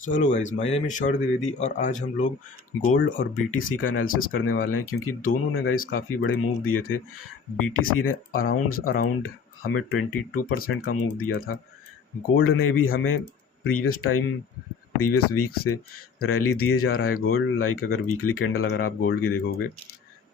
So hello guys, my name is Shaurya Dwivedi और आज हम लोग गोल्ड और बीटीसी का एनालिसिस करने वाले हैं क्योंकि दोनों ने गाइस काफ़ी बड़े मूव दिए थे। बीटीसी ने अराउंड अराउंड हमें 22% का मूव दिया था। गोल्ड ने भी हमें प्रीवियस वीक से रैली दिए जा रहा है गोल्ड। लाइक अगर वीकली कैंडल अगर आप गोल्ड की देखोगे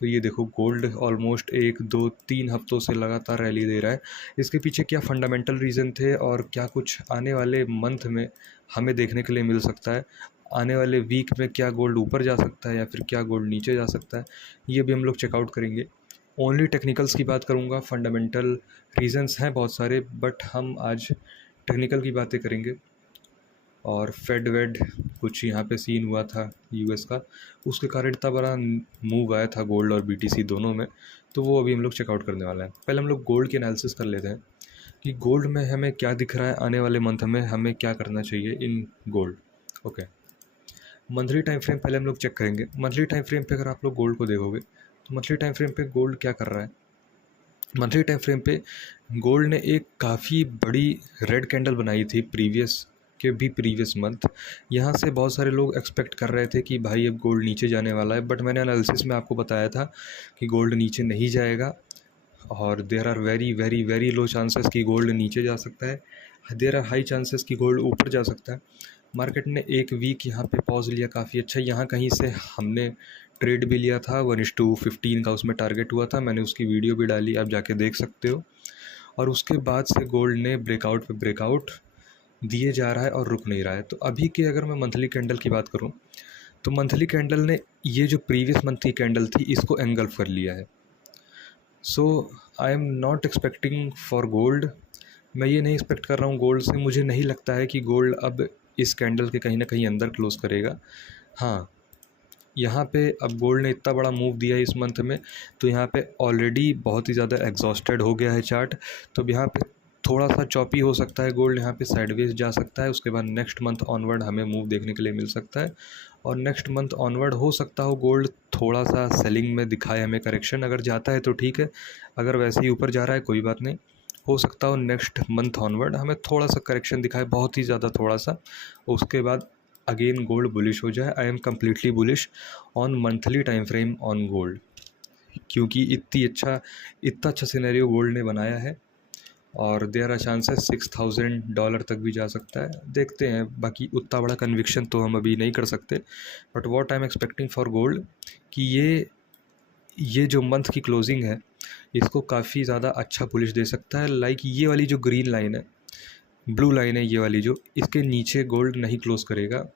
तो ये देखो गोल्ड ऑलमोस्ट 1 2 3 हफ्तों से लगातार रैली दे रहा है। इसके पीछे क्या फंडामेंटल रीज़न थे और क्या कुछ आने वाले मंथ में हमें देखने के लिए मिल सकता है, आने वाले वीक में क्या गोल्ड ऊपर जा सकता है या फिर क्या गोल्ड नीचे जा सकता है, ये भी हम लोग चेकआउट करेंगे। ओनली टेक्निकल्स की बात करूँगा, फंडामेंटल रीजंस हैं बहुत सारे बट हम आज टेक्निकल की बातें करेंगे। और फेड वेड कुछ यहाँ पे सीन हुआ था यूएस का, उसके कारण इतना बड़ा मूव आया था गोल्ड और बीटीसी दोनों में, तो वो अभी हम लोग चेकआउट करने वाला है। पहले हम लोग गोल्ड की एनालिसिस कर लेते हैं कि गोल्ड में हमें क्या दिख रहा है, आने वाले मंथ में हमें क्या करना चाहिए in gold. Okay, monthly time frame पहले हम लोग चेक करेंगे। मंथली टाइम फ्रेम पे अगर आप लोग गोल्ड को देखोगे तो मंथली टाइम फ्रेम पे गोल्ड क्या कर रहा है। मंथली टाइम फ्रेम पे गोल्ड ने एक काफ़ी बड़ी रेड कैंडल बनाई थी प्रीवियस मंथ। यहाँ से बहुत सारे लोग एक्सपेक्ट कर रहे थे कि भाई अब गोल्ड नीचे जाने वाला है, बट मैंने एनालिसिस में आपको बताया था कि गोल्ड नीचे नहीं जाएगा और there are very very very low chances कि गोल्ड नीचे जा सकता है, देयर आर हाई चांसेस कि गोल्ड ऊपर जा सकता है। मार्केट ने एक वीक यहाँ पे पॉज लिया काफ़ी अच्छा। यहाँ कहीं से हमने ट्रेड भी लिया था 1:15 का, उसमें टारगेट हुआ था, मैंने उसकी वीडियो भी डाली, आप जाके देख सकते हो। और उसके बाद से गोल्ड ने ब्रेकआउट पे ब्रेकआउट दिए जा रहा है और रुक नहीं रहा है। तो अभी के अगर मैं मंथली कैंडल की बात करूँ तो मंथली कैंडल ने ये जो प्रीवियस मंथ की कैंडल थी इसको एंगल्फ कर लिया है। So I am not expecting for gold, मैं ये नहीं एक्सपेक्ट कर रहा हूँ गोल्ड से। मुझे नहीं लगता है कि गोल्ड अब इस कैंडल के कहीं ना कहीं अंदर क्लोज करेगा। हाँ, यहाँ पे अब गोल्ड ने इतना बड़ा मूव दिया है इस मंथ में, तो यहाँ पे ऑलरेडी बहुत ही ज़्यादा एग्जॉस्टेड हो गया है चार्ट। तो अब यहाँ पे थोड़ा सा चॉपी हो सकता है गोल्ड, यहाँ पे साइडवेज जा सकता है। उसके बाद नेक्स्ट मंथ ऑनवर्ड हमें मूव देखने के लिए मिल सकता है और नेक्स्ट मंथ ऑनवर्ड हो सकता हो गोल्ड थोड़ा सा सेलिंग में दिखाए हमें करेक्शन। अगर जाता है तो ठीक है, अगर वैसे ही ऊपर जा रहा है कोई बात नहीं। हो सकता हो नेक्स्ट मंथ ऑनवर्ड हमें थोड़ा सा करेक्शन दिखाए, बहुत ही ज़्यादा थोड़ा सा, उसके बाद अगेन गोल्ड बुलिश हो जाए। I am completely bullish on monthly time frame on gold, क्योंकि इतना अच्छा सिनेरियो गोल्ड ने बनाया है और देयर आर चांसेस $6,000 तक भी जा सकता है। देखते हैं, बाकी उतना बड़ा कन्विक्शन तो हम अभी नहीं कर सकते, but what I am expecting for gold कि ये जो मंथ की क्लोजिंग है इसको काफ़ी ज़्यादा अच्छा बुलिश दे सकता है। लाइक ये वाली जो ग्रीन लाइन है, ब्लू लाइन है ये वाली, जो इसके नीचे गोल्ड नहीं क्लोज़ करेगा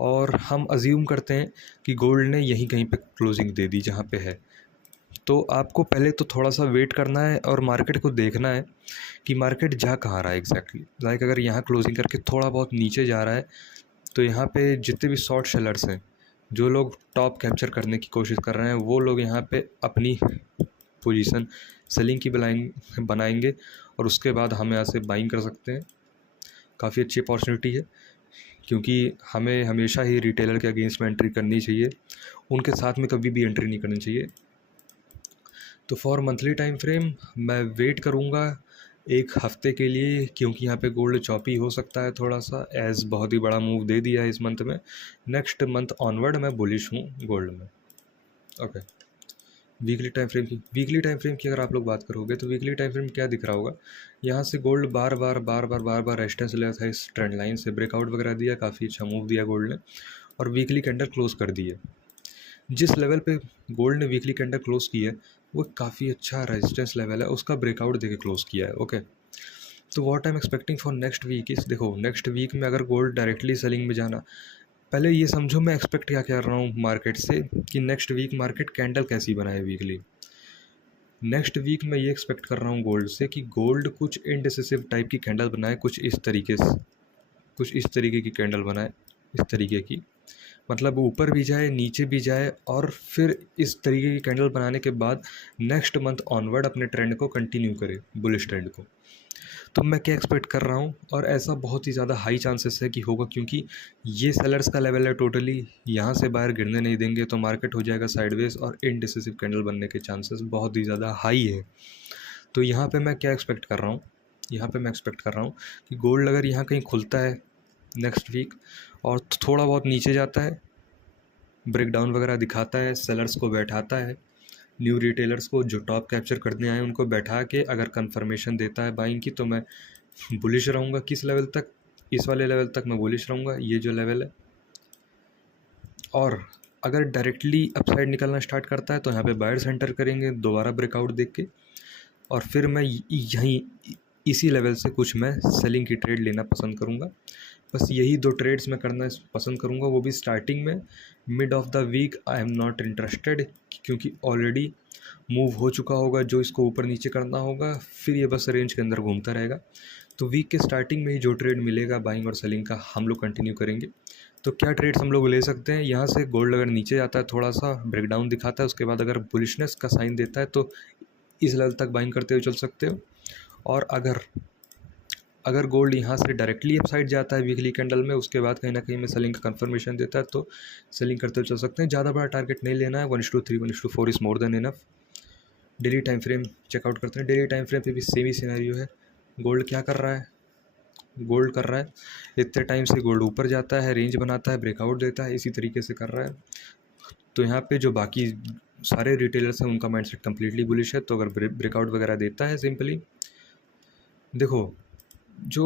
और हम अज्यूम करते हैं कि गोल्ड ने यहीं कहीं पे क्लोजिंग दे दी जहाँ पे है। तो आपको पहले तो थोड़ा सा वेट करना है और मार्केट को देखना है कि मार्केट जा कहाँ रहा है एग्जैक्टली। लाइक अगर यहाँ क्लोजिंग करके थोड़ा बहुत नीचे जा रहा है तो यहाँ पे जितने भी शॉर्ट सेलर्स हैं, जो लोग टॉप कैप्चर करने की कोशिश कर रहे हैं, वो लोग यहाँ पे अपनी पोजीशन सेलिंग की बनाएंगे और उसके बाद हम यहाँ से बाइंग कर सकते हैं। काफ़ी अच्छी अपॉर्चुनिटी है क्योंकि हमें हमेशा ही रिटेलर के अगेंस्ट में एंट्री करनी चाहिए, उनके साथ में कभी भी एंट्री नहीं करनी चाहिए। तो फॉर मंथली टाइम फ्रेम मैं वेट करूँगा एक हफ़्ते के लिए, क्योंकि यहाँ पे गोल्ड चॉपी हो सकता है थोड़ा सा, एज बहुत ही बड़ा मूव दे दिया है इस मंथ में। नेक्स्ट मंथ ऑनवर्ड मैं बुलिश हूँ गोल्ड में। ओके, वीकली टाइम फ्रेम की अगर आप लोग बात करोगे तो वीकली टाइम फ्रेम क्या दिख रहा होगा। यहाँ से गोल्ड बार बार रेजिस्टेंस लिया था, इस ट्रेंड लाइन से ब्रेकआउट वगैरह दिया, काफ़ी अच्छा मूव दिया गोल्ड ने और वीकली कैंडल क्लोज कर दी है। जिस लेवल पे गोल्ड ने वीकली कैंडल क्लोज की है वो काफ़ी अच्छा रेजिस्टेंस लेवल है, उसका ब्रेकआउट देके क्लोज किया है। ओके, तो what I am expecting for next week इस, देखो नेक्स्ट वीक में अगर गोल्ड डायरेक्टली सेलिंग में जाना, पहले ये समझो मैं एक्सपेक्ट क्या कर रहा हूँ मार्केट से कि नेक्स्ट वीक मार्केट कैंडल कैसी बनाए वीकली। नेक्स्ट वीक मैं ये एक्सपेक्ट कर रहा हूँ गोल्ड से कि गोल्ड कुछ इनडिसिसिव टाइप की कैंडल बनाए, कुछ इस तरीके की कैंडल बनाए, इस तरीके की, मतलब ऊपर भी जाए नीचे भी जाए और फिर इस तरीके की कैंडल बनाने के बाद नेक्स्ट मंथ ऑनवर्ड अपने ट्रेंड को कंटिन्यू करे, बुलिश ट्रेंड को। तो मैं क्या एक्सपेक्ट कर रहा हूँ और ऐसा बहुत ही ज़्यादा हाई चांसेस है कि होगा, क्योंकि ये सेलर्स का लेवल है टोटली, यहाँ से बाहर गिरने नहीं देंगे तो मार्केट हो जाएगा साइडवेज और इनडिसिसिव कैंडल बनने के चांसेस बहुत ही ज़्यादा हाई है। तो यहाँ पे मैं क्या एक्सपेक्ट कर रहा हूँ, यहाँ पे मैं एक्सपेक्ट कर रहा हूँ कि गोल्ड अगर यहाँ कहीं खुलता है, नेक्स्ट वीक, और थोड़ा बहुत नीचे जाता है, ब्रेकडाउन वगैरह दिखाता है, सेलर्स को बैठाता है, न्यू रिटेलर्स को जो टॉप कैप्चर करने आए उनको बैठा के अगर कंफर्मेशन देता है बाइंग की, तो मैं बुलिश रहूँगा। किस लेवल तक? इस वाले लेवल तक मैं बुलिश रहूँगा, ये जो लेवल है। और अगर डायरेक्टली अपसाइड निकलना स्टार्ट करता है तो यहाँ पे बायर्स एंटर करेंगे दोबारा ब्रेकआउट देख के, और फिर मैं यहीं इसी लेवल से कुछ मैं सेलिंग की ट्रेड लेना पसंद करूँगा। बस यही 2 ट्रेड्स मैं करना पसंद करूँगा, वो भी स्टार्टिंग में। Mid of the week I am not interested, क्योंकि ऑलरेडी मूव हो चुका होगा जो इसको ऊपर नीचे करना होगा, फिर ये बस रेंज के अंदर घूमता रहेगा। तो वीक के स्टार्टिंग में ही जो ट्रेड मिलेगा बाइंग और सेलिंग का, हम लोग कंटिन्यू करेंगे। तो क्या ट्रेड्स हम लोग ले सकते हैं? यहाँ से गोल्ड अगर नीचे जाता है, थोड़ा सा ब्रेकडाउन दिखाता है, उसके बाद अगर बुलिशनेस का साइन देता है तो इस लेवल तक बाइंग करते हुए चल सकते हो। और अगर गोल्ड यहाँ से डायरेक्टली अपसाइड जाता है वीकली कैंडल में, उसके बाद कहीं ना कहीं में सेलिंग का कंफर्मेशन देता है, तो सेलिंग करते हुए चल सकते हैं। ज़्यादा बड़ा टारगेट नहीं लेना है, 1:3 1:4 is more than enough. Daily time frame checkout करते हैं। डेली टाइम फ्रेम पे भी सेम ही सिनेरियो है। गोल्ड क्या कर रहा है? गोल्ड कर रहा है, इतने टाइम से गोल्ड ऊपर जाता है, रेंज बनाता है, ब्रेकआउट देता है, इसी तरीके से कर रहा है। तो यहाँ पे जो बाकी सारे रिटेलर्स हैं उनका माइंडसेट कम्प्लीटली बुलिश है। तो अगर ब्रेकआउट वगैरह देता है, सिंपली देखो, जो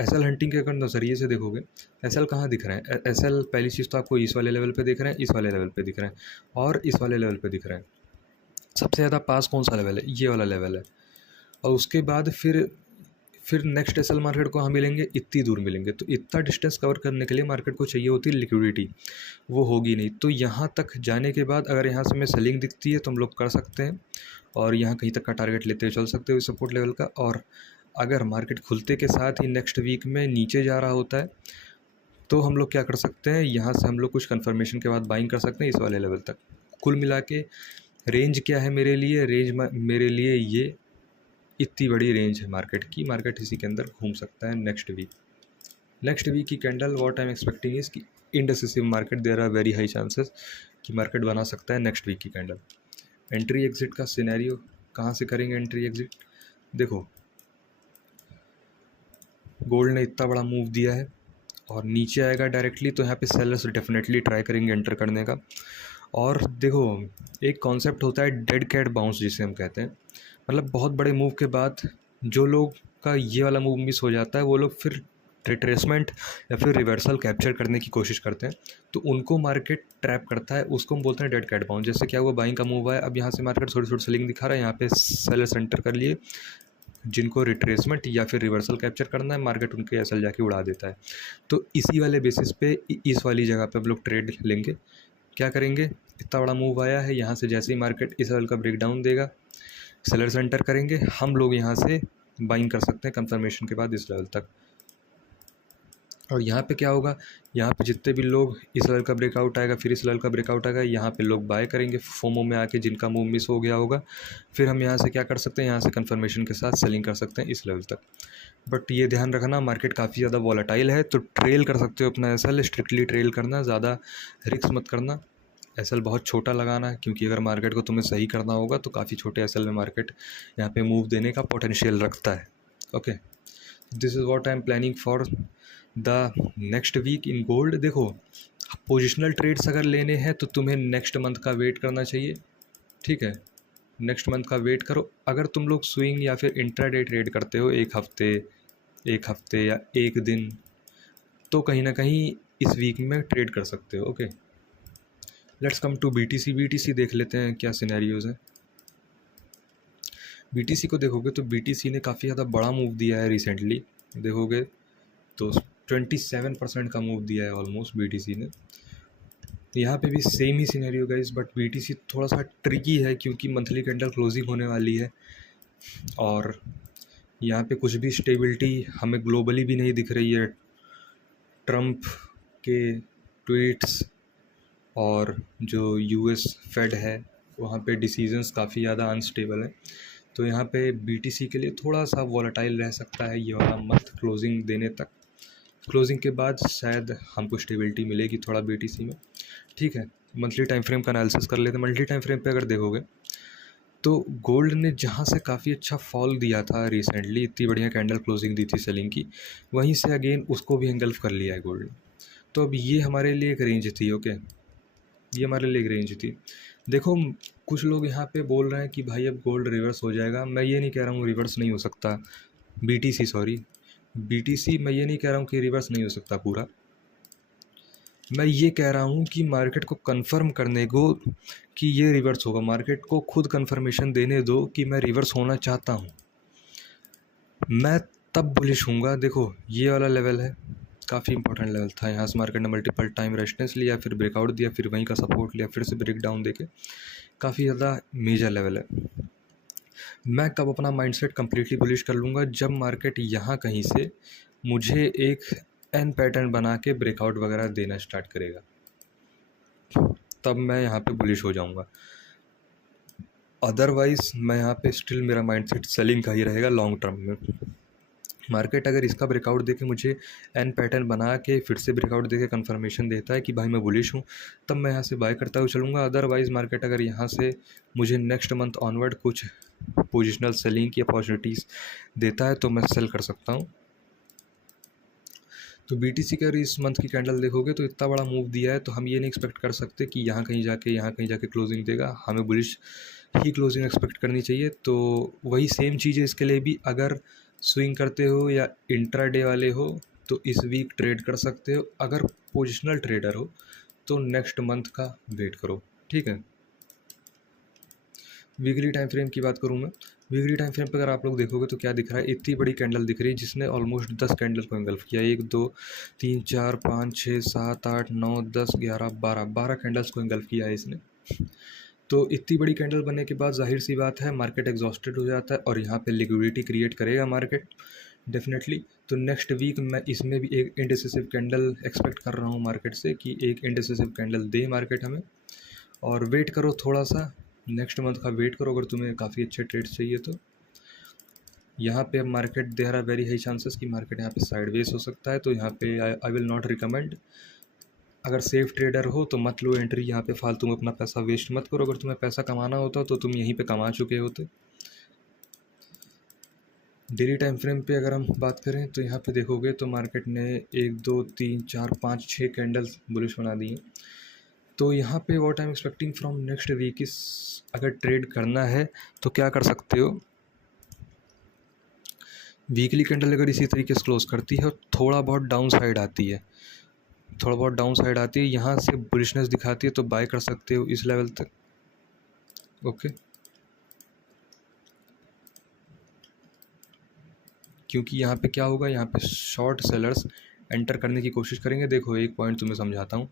एसएल हंटिंग के अगर नज़रिए से देखोगे, एसएल कहाँ दिख रहे हैं? एसएल पहली चीज़ तो आपको इस वाले लेवल पे दिख रहे हैं, इस वाले लेवल पे दिख रहे हैं, और इस वाले लेवल पे दिख रहे हैं। सबसे ज़्यादा पास कौन सा लेवल है? ये वाला लेवल है। और उसके बाद फिर नेक्स्ट एसएल मार्केट को हम मिलेंगे, इतनी दूर मिलेंगे। तो इतना डिस्टेंस कवर करने के लिए मार्केट को चाहिए होती है लिक्विडिटी, वो होगी नहीं। तो यहाँ तक जाने के बाद अगर यहाँ से हमें सेलिंग दिखती है तो हम लोग कर सकते हैं, और यहाँ कहीं तक का टारगेट लेते हुए चल सकते हो सपोर्ट लेवल का। और अगर मार्केट खुलते के साथ ही नेक्स्ट वीक में नीचे जा रहा होता है तो हम लोग क्या कर सकते हैं, यहाँ से हम लोग कुछ कंफर्मेशन के बाद बाइंग कर सकते हैं इस वाले लेवल तक। कुल मिला के रेंज क्या है मेरे लिए? रेंज मेरे लिए ये इतनी बड़ी रेंज है मार्केट की। मार्केट इसी के अंदर घूम सकता है नेक्स्ट वीक की candle. What I am expecting is कि indecisive market, there are very high chances कि मार्केट बना सकता है नेक्स्ट वीक की कैंडल। एंट्री एग्जिट का सिनेरियो कहाँ से करेंगे एंट्री एग्जिट? देखो, गोल्ड ने इतना बड़ा मूव दिया है और नीचे आएगा डायरेक्टली, तो यहाँ पे सेलर्स डेफिनेटली ट्राई करेंगे एंटर करने का। और देखो, एक कॉन्सेप्ट होता है डेड कैट बाउंस जिसे हम कहते हैं, मतलब बहुत बड़े मूव के बाद जो लोग का ये वाला मूव मिस हो जाता है, वो लोग फिर रिट्रेसमेंट या फिर रिवर्सल कैप्चर करने की कोशिश करते हैं, तो उनको मार्केट ट्रैप करता है, उसको हम बोलते हैं डेड कैट बाउंस। जैसे क्या हुआ, बाइंग का मूव आया, अब यहाँ से मार्केट थोड़ी थोड़ी सेलिंग दिखा रहा है, यहाँ पे सेलर्स एंटर कर लिए, जिनको रिट्रेसमेंट या फिर रिवर्सल कैप्चर करना है, मार्केट उनके एसएल जाके उड़ा देता है। तो इसी वाले बेसिस पे इस वाली जगह पे हम लोग ट्रेड लेंगे। क्या करेंगे, इतना बड़ा मूव आया है, यहाँ से जैसे ही मार्केट इस लेवल का ब्रेकडाउन देगा, सेलर्स एंटर करेंगे, हम लोग यहाँ से बाइंग कर सकते हैं कंफर्मेशन के बाद इस लेवल तक। और यहाँ पे क्या होगा, यहाँ पे जितने भी लोग इस लेवल का ब्रेकआउट आएगा, फिर इस लेवल का ब्रेकआउट आएगा, यहाँ पे लोग बाय करेंगे फोमो में आके, जिनका मूव मिस हो गया होगा। फिर हम यहाँ से क्या कर सकते हैं, यहाँ से कंफर्मेशन के साथ सेलिंग कर सकते हैं इस लेवल तक। बट ये ध्यान रखना, मार्केट काफ़ी ज़्यादा वॉलेटाइल है, तो ट्रेल कर सकते हो अपना एसएल, स्ट्रिक्टली ट्रेल करना, ज़्यादा रिस्क मत करना। एसएल बहुत छोटा लगाना है, क्योंकि अगर मार्केट को तुम्हें सही करना होगा तो काफ़ी छोटे एसएल में मार्केट यहाँ पे मूव देने का पोटेंशियल रखता है। Okay, this is what I am planning for the next week in gold. देखो, पोजिशनल ट्रेड्स अगर लेने हैं तो तुम्हें नेक्स्ट मंथ का वेट करना चाहिए, ठीक है, नेक्स्ट मंथ का वेट करो। अगर तुम लोग स्विंग या फिर इंट्राडे ट्रेड करते हो एक हफ्ते या एक दिन, तो कहीं ना कहीं इस वीक में ट्रेड कर सकते हो। Okay, let's come to BTC. BTC देख लेते हैं क्या सिनेरियोज हैं। बीटीसी को देखोगे तो बीटीसी ने काफ़ी ज़्यादा बड़ा मूव दिया है रिसेंटली, देखोगे तो 27% का मूव दिया है ऑलमोस्ट बीटीसी ने। यहाँ पे भी सेम ही सिनेरियो गाइस, बट बीटीसी थोड़ा सा ट्रिकी है क्योंकि मंथली कैंडल क्लोजिंग होने वाली है, और यहाँ पे कुछ भी स्टेबिलिटी हमें ग्लोबली भी नहीं दिख रही है। ट्रम्प के ट्वीट्स और जो यूएस फेड है, वहाँ पे डिसीजंस काफ़ी ज़्यादा अनस्टेबल है। तो यहाँ पे बीटीसी के लिए थोड़ा सा वॉलेटाइल रह सकता है ये वाला मंथ क्लोजिंग देने तक। क्लोजिंग के बाद शायद हमको स्टेबिलिटी मिलेगी थोड़ा बीटीसी में, ठीक है। मंथली टाइम फ्रेम का एनालिसिस कर लेते हैं। मंथली टाइम फ्रेम पे अगर देखोगे तो गोल्ड ने जहाँ से काफ़ी अच्छा फॉल दिया था रिसेंटली, इतनी बढ़िया कैंडल क्लोजिंग दी थी सेलिंग की, वहीं से अगेन उसको भी एंगल्फ कर लिया है गोल्ड। तो अब ये हमारे लिए एक रेंज थी, ओके, ये हमारे लिए एक रेंज थी। देखो कुछ लोग यहाँ पे बोल रहे हैं कि भाई अब गोल्ड रिवर्स हो जाएगा, मैं ये नहीं कह रहा हूँ रिवर्स नहीं हो सकता, बीटीसी सॉरी, बीटीसी मैं ये नहीं कह रहा हूँ कि रिवर्स नहीं हो सकता पूरा, मैं ये कह रहा हूँ कि मार्केट को कंफर्म करने को कि ये रिवर्स होगा, मार्केट को खुद कंफर्मेशन देने दो कि मैं रिवर्स होना चाहता हूँ, मैं तब बुलिश हूँगा। देखो ये वाला लेवल है, काफ़ी इंपॉर्टेंट लेवल था, यहाँ से मार्केट ने मल्टीपल टाइम रेजिस्टेंस लिया, फिर ब्रेकआउट दिया, फिर वहीं का सपोर्ट लिया, फिर से ब्रेक डाउन देके काफ़ी ज़्यादा मेजर लेवल है। मैं कब अपना माइंडसेट कम्प्लीटली बुलिश कर लूँगा, जब मार्केट यहाँ कहीं से मुझे एक एन पैटर्न बना के ब्रेकआउट वगैरह देना स्टार्ट करेगा, तब मैं यहाँ पे बुलिश हो जाऊँगा। अदरवाइज़ मैं यहाँ पे स्टिल मेरा माइंडसेट सेलिंग का ही रहेगा लॉन्ग टर्म में। मार्केट अगर इसका ब्रेकआउट देके मुझे एन पैटर्न बना के फिर से ब्रेकआउट देके कंफर्मेशन देता है कि भाई मैं बुलिश हूँ, तब मैं यहाँ से बाय करता हुआ चलूँगा। अदरवाइज़ मार्केट अगर यहाँ से मुझे नेक्स्ट मंथ ऑनवर्ड कुछ पोजिशनल सेलिंग की अपॉर्चुनिटीज़ देता है तो मैं सेल कर सकता हूँ। तो बीटीसी का इस मंथ की कैंडल देखोगे तो इतना बड़ा मूव दिया है, तो हम ये नहीं एक्सपेक्ट कर सकते कि यहाँ कहीं जाके क्लोजिंग देगा, हमें बुलिश ही क्लोजिंग एक्सपेक्ट करनी चाहिए। तो वही सेम चीज़ है इसके लिए भी, अगर स्विंग करते हो या इंट्राडे वाले हो तो इस वीक ट्रेड कर सकते हो, अगर पोजिशनल ट्रेडर हो तो नेक्स्ट मंथ का वेट करो, ठीक है। वीकली टाइम फ्रेम की बात करूँ मैं, वीकली टाइम फ्रेम पर अगर आप लोग देखोगे तो क्या दिख रहा है, इतनी बड़ी कैंडल दिख रही है जिसने ऑलमोस्ट 10 कैंडल को एंगल्फ किया, 1 2 3 4 5 6 7 8 9 10 11 12 कैंडल्स को एंगल्फ किया है इसने। तो इतनी बड़ी कैंडल बनने के बाद जाहिर सी बात है मार्केट एग्जॉस्टेड हो जाता है और यहाँ पे लिक्विडिटी क्रिएट करेगा मार्केट डेफिनेटली। तो नेक्स्ट वीक मैं इसमें भी एक इंडिसिसिव कैंडल एक्सपेक्ट कर रहा हूँ मार्केट से कि एक इंडिसिसिव कैंडल दे मार्केट हमें, और वेट करो थोड़ा सा, नेक्स्ट मंथ का वेट करो अगर तुम्हें काफ़ी अच्छे ट्रेड्स चाहिए तो। यहाँ पे अब market there are very high chances कि मार्केट यहाँ पे साइडवेज हो सकता है, तो यहाँ पे आई विल नॉट रिकमेंड। अगर सेफ ट्रेडर हो तो मत लो एंट्री यहाँ पे, फालतू में अपना पैसा वेस्ट मत करो, अगर तुम्हें पैसा कमाना होता तो तुम यहीं पे कमा चुके होते। डेली टाइम फ्रेम पे अगर हम बात करें तो यहाँ पे देखोगे तो मार्केट ने 1 2 3 4 5 6 कैंडल्स बुलिश बना दी हैं। तो यहाँ पे what I am expecting from next week इस, अगर ट्रेड करना है तो क्या कर सकते हो, वीकली कैंडल अगर इसी तरीके से क्लोज करती है और थोड़ा बहुत डाउन साइड आती है, थोड़ा बहुत डाउन साइड आती है, यहाँ से बुलिशनेस दिखाती है तो बाय कर सकते हो इस लेवल तक, ओके। क्योंकि यहाँ पे क्या होगा, यहाँ पे शॉर्ट सेलर्स एंटर करने की कोशिश करेंगे। देखो एक पॉइंट तुम्हें समझाता हूँ,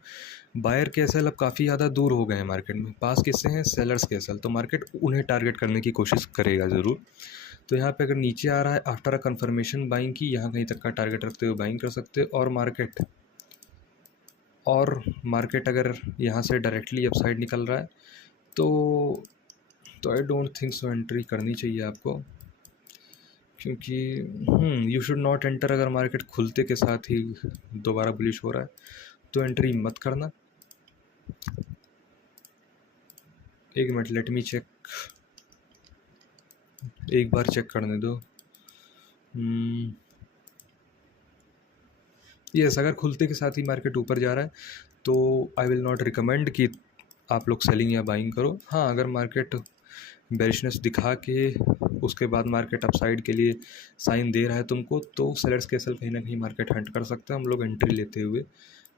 बायर के एसएल अब काफ़ी ज़्यादा दूर हो गए हैं मार्केट में, पास किससे हैं, सेलर्स के एसएल, तो मार्केट उन्हें टारगेट करने की कोशिश करेगा ज़रूर। तो यहाँ पे अगर नीचे आ रहा है आफ्टर अ कन्फर्मेशन बाइंग की, यहाँ कहीं तक का टारगेट रखते हुए बाइंग कर सकते हो, और मार्केट अगर यहाँ से डायरेक्टली अपसाइड निकल रहा है तो I don't think so entry करनी चाहिए आपको, क्योंकि यू शुड नॉट एंटर अगर मार्केट खुलते के साथ ही दोबारा बुलिश हो रहा है तो एंट्री मत करना। एक मिनट लेट मी चेक, एक बार चेक करने दो। यस, अगर खुलते के साथ ही मार्केट ऊपर जा रहा है तो आई विल नॉट रिकमेंड कि आप लोग सेलिंग या बाइंग करो। हाँ, अगर मार्केट बेरिशनेस दिखा के उसके बाद मार्केट अपसाइड के लिए साइन दे रहा है तुमको, तो सेलर्स के एसएल कहीं ना कहीं मार्केट हंट कर सकता है, हम लोग एंट्री लेते हुए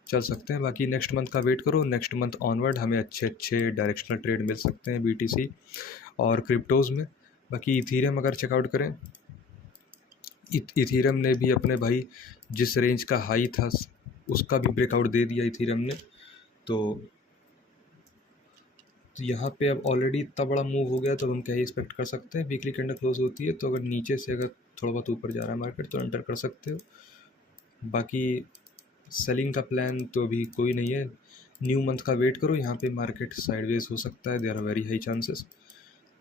चल सकते हैं। बाकी नेक्स्ट मंथ का वेट करो, नेक्स्ट मंथ ऑनवर्ड हमें अच्छे अच्छे डायरेक्शनल ट्रेड मिल सकते हैं बीटीसी और क्रिप्टोज़ में। बाकी इथीरियम अगर चेकआउट करें, इथीरियम ने भी अपने भाई जिस रेंज का हाई था उसका भी ब्रेकआउट दे दिया इथीरियम ने। तो यहाँ पे अब ऑलरेडी इतना बड़ा मूव हो गया तो हम क्या ही एक्सपेक्ट कर सकते हैं, वीकली कैंडल क्लोज होती है तो अगर नीचे से अगर थोड़ा बहुत ऊपर जा रहा है मार्केट तो एंटर कर सकते हो। बाकी सेलिंग का प्लान तो अभी कोई नहीं है, न्यू मंथ का वेट करो, यहाँ पे मार्केट साइडवेज हो सकता है, there are very high chances.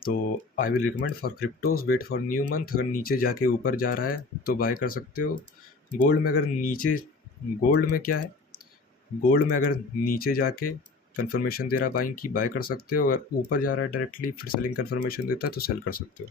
तो I will recommend for cryptos wait for new month, अगर नीचे जाके ऊपर जा रहा है तो बाय कर सकते हो। गोल्ड में अगर नीचे, गोल्ड में क्या है, गोल्ड में अगर नीचे जाके कंफर्मेशन दे रहा है बाइंग की, बाय कर सकते हो। अगर ऊपर जा रहा है डायरेक्टली फिर सेलिंग कंफर्मेशन देता है तो सेल कर सकते हो।